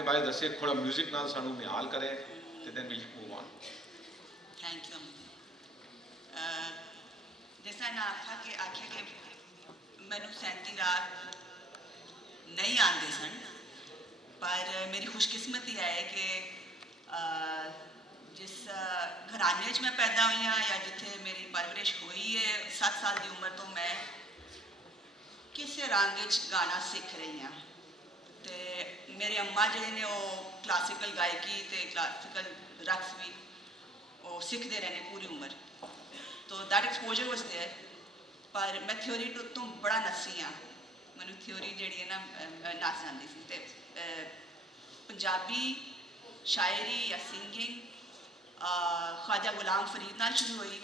अपने बारे दसे थोड़ा म्यूजिक नाल सानू निहाल करे ते then will move on. Thank you जैसा ना आख्या कि मैनू 37 राग नहीं आते सन, पर मेरी खुशकिस्मती है कि जिस घराने मैं पैदा हुई हाँ या जिथे मेरी परवरिश हुई है 7 साल की उम्र तो मैं किसी रंग गाना सीख रही हाँ। तो मेरे अम्मा जो ने वो क्लासिकल गायकी तो क्लासिकल रक्स भी वो सीखते रहे पूरी उम्र, तो दैट एक्सपोजर वॉज देयर। पर मैं थ्योरी तो बड़ा नसी हाँ, मैंने थ्योरी जी है ना नस जाती सी। तो पंजाबी शायरी या सिंगिंग ख्वाजा गुलाम फरीद नाल शुरू हुई।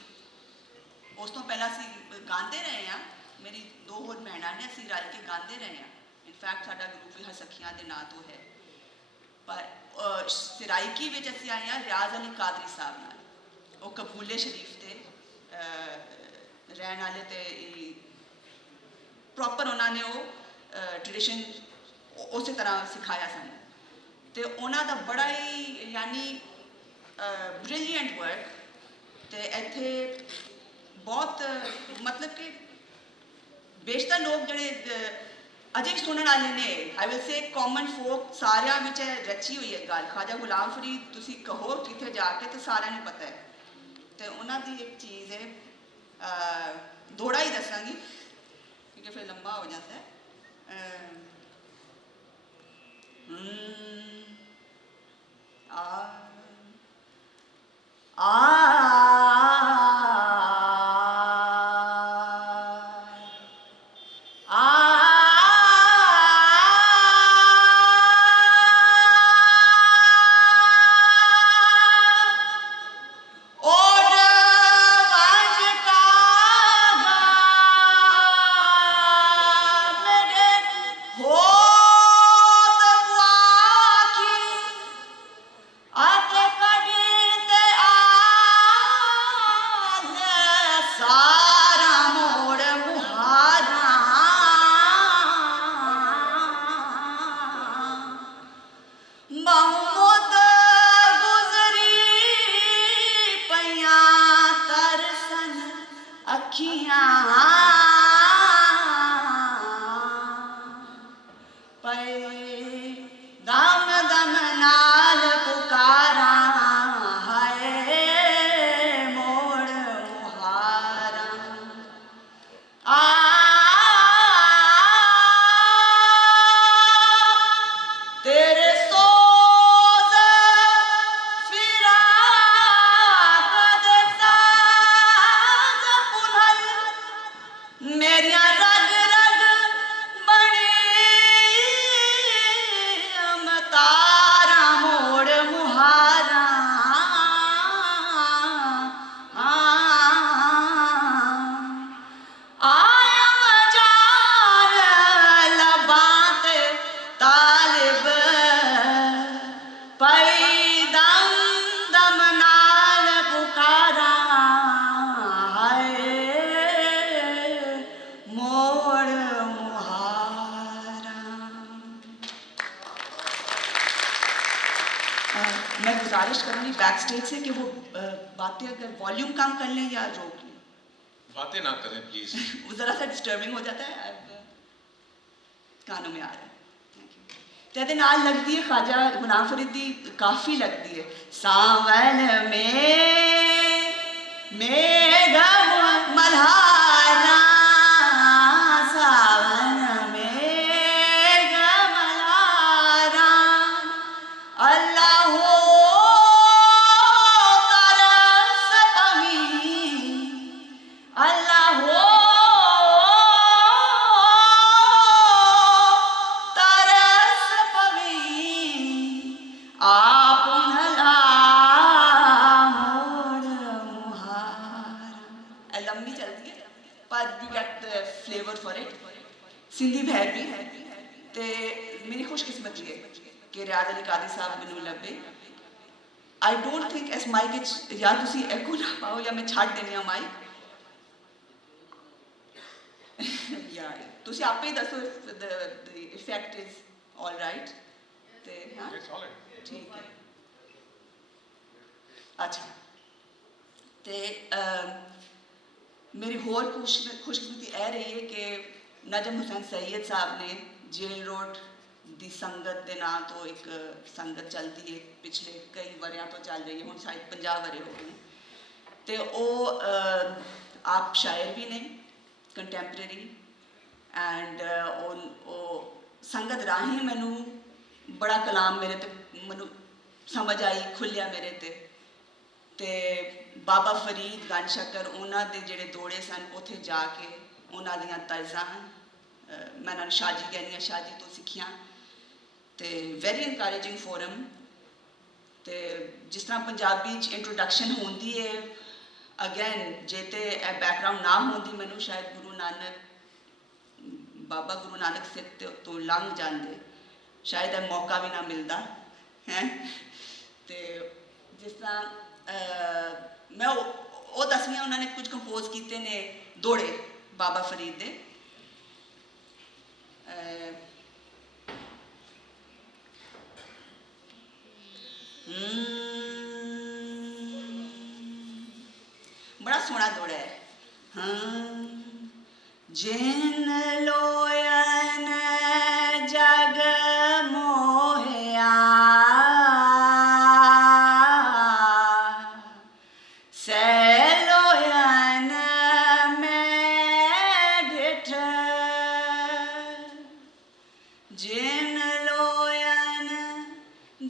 उस तो पहला असी गाते रहे हैं, मेरी 2 होर भैणां ने असी रल के गाते रहे हैं। इनफैक्ट साडा ग्रुप भी हसखियां दे नां तो है। पर सराइकी में असी आए हैं रियाज अली कादरी साहब नाल, वो कबूले शरीफ के रहने वाले, तो प्रॉपर उन्होंने वो ट्रेडिशन उस तरह सिखाया सन। तो उन्होंने बड़ा ही यानी ब्रिलियंट वर्क। तो इत्थे बहुत मतलब कि बेशतर लोग जोड़े अजे भी सुनने वाले ने, आई विल से कॉमन फोक सारिया रची हुई है गल। ख्वाजा गुलाम फरीद तुसी कहो कितने जाके तो सारिया ने पता है। तो उन्होंने एक चीज़ है दौड़ा ही दसांगी क्योंकि फिर लंबा हो जाता है। मैं गुजारिश करूँगी बैक स्टेज से कि वो बातें अगर वॉल्यूम कम कर लें या रोक लें। बातें ना करें प्लीज। वो ज़रा सा डिस्टर्बिंग हो जाता है, कानों में आ रहा है। ते नाल लगती है ख्वाजा गुलाम फरीद दी काफ़ी लगती है। सावन में मल्हारा, सावन में मल्हारा, अल्लाह हो तरस पवी, अल्लाह हो तरस पवी, आप भला मोड़ मुहारा। लंबी चलती है पर you get the flavour for it. Sindhi Bhairavi है तो मेरी खुशकिस्मती है कि रियाज अली कादरी साहब मैनू लभे। आई डोंट थिंक इस माइक या तुसी एको ना पाओ या मैं छड़ देनी माइक या तुसी आपे ही दसो the effect is all right. ਤੇ ਹਾਂ It's all right. ਠੀਕ ਹੈ ਅੱਛਾ ਤੇ ਮੇਰੀ ਹੋਰ ਖੁਸ਼ਕਿਸਮਤੀ ਇਹ ਰਹੀ ਹੈ ਕਿ ਨਜਮ ਹੁਸੈਨ ਸੈयद ਸਾਹਿਬ ਨੇ ਜੇਲ ਰੋਡ ਦੀ ਸੰਗਤ ਦੇ ਨਾਂ ਤੋਂ ਇੱਕ ਸੰਗਤ ਚੱਲਦੀ ਹੈ ਪਿਛਲੇ ਕਈ ਵਰਿਆਂ ਤੋਂ ਚੱਲ ਰਹੀ ਹੈ ਹੁਣ ਸ਼ਾਇਦ 50 ਵਰੇ ਹੋ ਗਏ ਤੇ ਉਹ ਆਪ ਸ਼ਾਇਰ ਵੀ ਨੇ ਕੰਟੈਂਪਰੇਰੀ ਐਂਡ ਉਹ ਸੰਗਤ ਰਾਹੀਂ ਮੈਨੂੰ ਬੜਾ ਕਲਾਮ ਮੇਰੇ ਤੇ ਮੈਨੂੰ ਸਮਝ ਆਈ ਖੁੱਲਿਆ ਮੇਰੇ ਤੇ ਬਾਬਾ ਫਰੀਦ ਗੰਜ ਸ਼ੱਕਰ ਉਹਨਾਂ ਦੇ ਜਿਹੜੇ ਦੋੜੇ ਸਨ ਉੱਥੇ ਜਾ ਕੇ ਉਹਨਾਂ ਦੀਆਂ ਤਰਜ਼ਾਂ ਮੈਂ ਇਹਨਾਂ ਨੂੰ ਸ਼ਾਹ ਜੀ ਕਹਿੰਦੀ ਹਾਂ ਸ਼ਾਹ ਜੀ ਤੋਂ ਸਿੱਖੀਆਂ ਤੇ ਵੈਰੀ ਇਨਕਰੇਜਿੰਗ ਫੋਰਮ ਤੇ ਜਿਸ ਤਰ੍ਹਾਂ ਪੰਜਾਬੀ 'ਚ ਇੰਟਰੋਡਕਸ਼ਨ ਹੁੰਦੀ ਹੈ ਅਗੇਨ ਜੇ ਤੇ ਇਹ ਬੈਕਗਰਾਊਂਡ ਨਾ ਹੁੰਦੀ ਮੈਨੂੰ ਸ਼ਾਇਦ ਗੁਰੂ ਨਾਨਕ ਬਾਬਾ ਗੁਰੂ ਨਾਨਕ ਸਿੱਖ ਤੋਂ ਲੰਘ ਜਾਂਦੇ ਸ਼ਾਇਦ ਇਹ ਮੌਕਾ ਵੀ ਨਾ ਮਿਲਦਾ ਹੈ ਤੇ ਜਿਸ ਤਰ੍ਹਾਂ ਮੈਂ ਉਹ ਦੱਸਣੀਆਂ ਉਹਨਾਂ ਨੇ ਕੁਝ ਕੰਪੋਜ਼ ਕੀਤੇ ਨੇ ਦੋੜੇ ਬਾਬਾ ਫਰੀਦ ਦੇ बड़ा सोहना दौड़ा है हाँ जिन लोयन जग मोहया से लोयन में डिठ जिन लोयन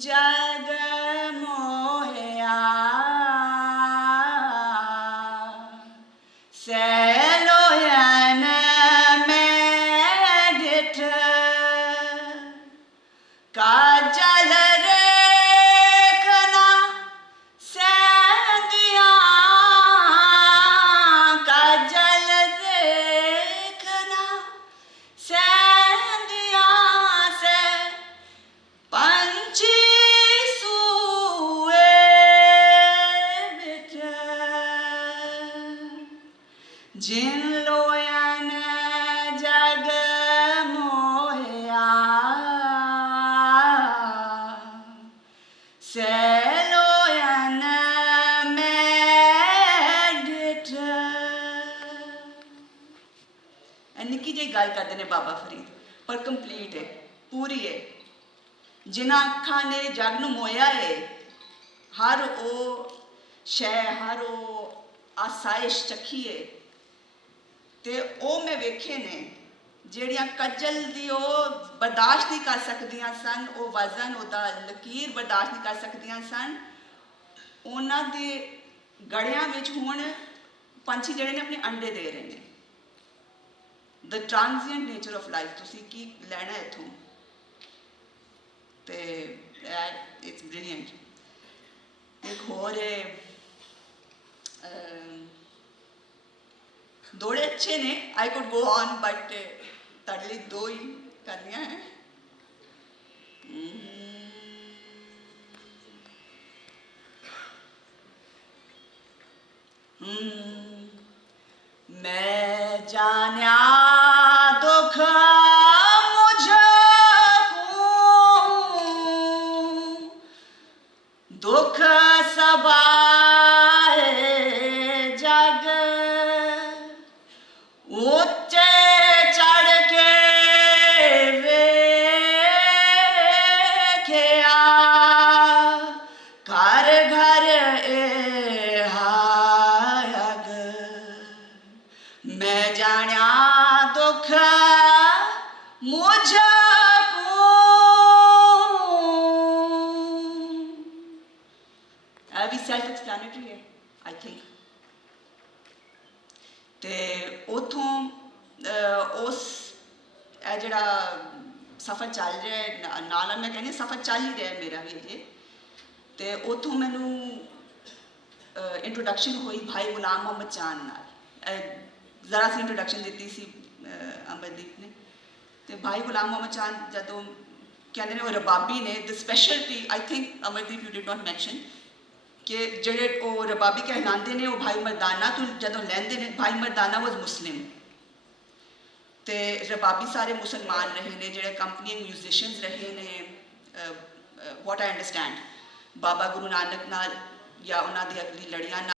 जग मोहया सैलोयन में डिठ काजल रेखना सैंदिया काजल रेखना सैंदिया से पंछी सूए बिठ जिन लोयन जग मोहया से लोयन में डिठ निक्की जी गल करते हैं बाबा फरीद पर कंप्लीट है पूरी है जिन्हां अखां ने जग नूं मोया है हर वो शै हर वो आसाइश चखी है ਤੇ ਉਹ ਮੈਂ ਵੇਖੇ ਨੇ ਜਿਹੜੀਆਂ ਕੱਜਲ ਦੀ ਉਹ ਬਰਦਾਸ਼ਤ ਨਹੀਂ ਕਰ ਸਕਦੀਆਂ ਸਨ ਉਹ ਵਜ਼ਨ ਉਹਦਾ ਲਕੀਰ ਬਰਦਾਸ਼ਤ ਨਹੀਂ ਕਰ ਸਕਦੀਆਂ ਸਨ ਉਹਨਾਂ ਦੇ ਗੜਿਆਂ ਵਿੱਚ ਹੁਣ ਪੰਛੀ ਜਿਹੜੇ ਨੇ ਆਪਣੇ ਅੰਡੇ ਦੇ ਰਹੇ ਨੇ ਦ ਟ੍ਰਾਂਜ਼ੀਐਂਟ ਨੇਚਰ ਆਫ ਲਾਈਫ ਤੁਸੀਂ ਕੀ ਲੈਣਾ ਇੱਥੋਂ ਤੇ ਇਟਸ ਬ੍ਰਿਲੀਅੰਟ ਇੱਕ ਹੋਰ दौड़े अच्छे ने I could go on but तड़े लिए दो ही करनिया है मैं जान्या दुख मुझको दुख सबाए जग ऊंचे चढ़ के वेख्या घर घर हायग मैं जान्या दुख मुझको भी सेल्फ एक्सप्लेनेटरी है आई थिंक ਤੇ ਉਥੋਂ ਉਸ ਇਹ ਜਿਹੜਾ ਸਫ਼ਰ ਚੱਲ ਰਿਹਾ ਨਾਲ ਮੈਂ ਕਹਿੰਦੀ ਸਫ਼ਰ ਚੱਲ ਹੀ ਰਿਹਾ ਮੇਰਾ ਵੀ ਅਜੇ ਤੇ ਉਥੋਂ ਮੈਨੂੰ ਇੰਟਰੋਡਕਸ਼ਨ ਹੋਈ ਭਾਈ ਗੁਲਾਮ ਮੁਹੰਮਦ ਚਾਂਦ ਨਾਲ ਜ਼ਰਾ ਸੀ ਇੰਟਰੋਡਕਸ਼ਨ ਦਿੱਤੀ ਸੀ ਅਮਰਦੀਪ ਨੇ ਤੇ ਭਾਈ ਗੁਲਾਮ ਮੁਹੰਮਦ ਚਾਂਦ ਜਦੋਂ ਕਹਿੰਦੇ ਨੇ ਉਹ ਰਬਾਬੀ ਨੇ the speciality I think Amardeep you did not mention कि ਜਿਹੜੇ ਉਹ ਰਬਾਬੀ ਕਹਿਲਾਉਂਦੇ ਨੇ ਉਹ ਭਾਈ ਮਰਦਾਨਾ ਤੋਂ ਜਦੋਂ ਲੈਂਦੇ ਨੇ ਭਾਈ ਮਰਦਾਨਾ ਵਾਸ ਮੁਸਲਿਮ ਤੇ ਰਬਾਬੀ ਸਾਰੇ ਮੁਸਲਮਾਨ ਰਹੇ ਨੇ ਜਿਹੜੇ ਕੰਪਨੀ ਮਿਊਜ਼ੀਸ਼ੀਅਨਸ ਰਹੇ ਨੇ ਵਾਟ ਆਈ ਅੰਡਰਸਟੈਂਡ ਬਾਬਾ ਗੁਰੂ ਨਾਨਕ ਨਾਲ ਜਾਂ ਉਹਨਾਂ ਦੀ ਅਗਲੀ ਲੜੀਆਂ ਨਾਲ